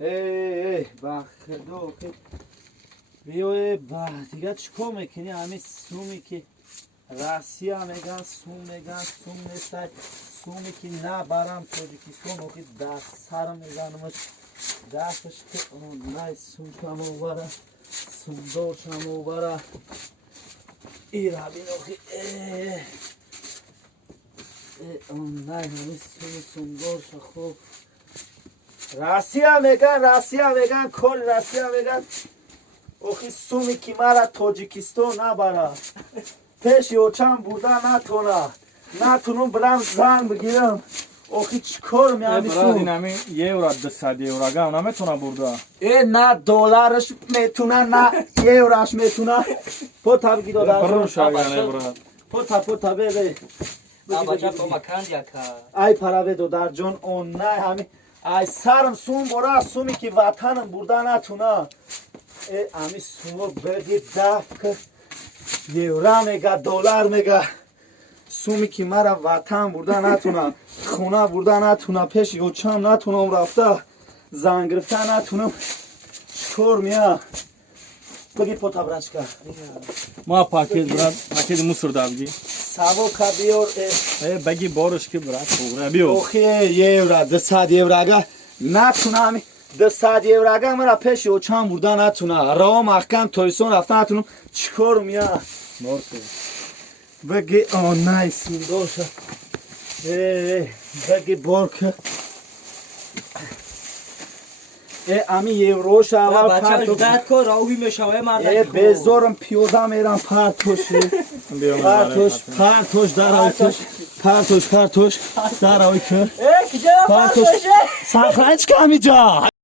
بخدا که بیای دیگه چیکار میکنی؟ همین سومی که راسی هم میگن سوم نیستای سومی که نبرم تاجیکستان و که دست سر میزنمش دستش که نه سوم شم اوبره سومدار شم اوبره ای را بینو که نه همین سومدار شم خوب راسی هم میگن کل راسی هم میگن اوخی سومی که مرا تاجیکستان نبره پیش یوچم بوده نتونم برم زن بگیرم اوخی چکار میامی براد این همین یورو 200 یورو اونم میتونه برده نه دلارش میتونه نه یوروش میتونه پوتا بگیرو برو شاگانه براد پوتا بده Abaca toma candiaca. ای پرا بدو در جان اون نه همین ای سرم سوم برا سومی که وطنم برده نتونه امی سومو بگی دفت یورو میگه دلار میگه سومی که مرا وطن برده نتونه خونه برده نتونه پیش یوچم نتونم رفته زن گرفته نتونم چکار میا بگی پوتا برچ که ما پاکیز براد پاکیز موسر دادگی سوو که بیار بگی بارش که براد خوره بیو اوخی یورو 200 یورو اگه نتونم 200 یورو اگه مرا پیش یوچم برده نتونه راه محکم تایسون رفته نتونم چکار میا بگی نه سوندار شد بگی برکه امی یوروش اول Abaca dad ko rawi meshawe mardan. بزارم پیوده میرم پرتوشی پرتوش در آی که پرتوش در آی که Kije پرتوش سخرنج که همی جا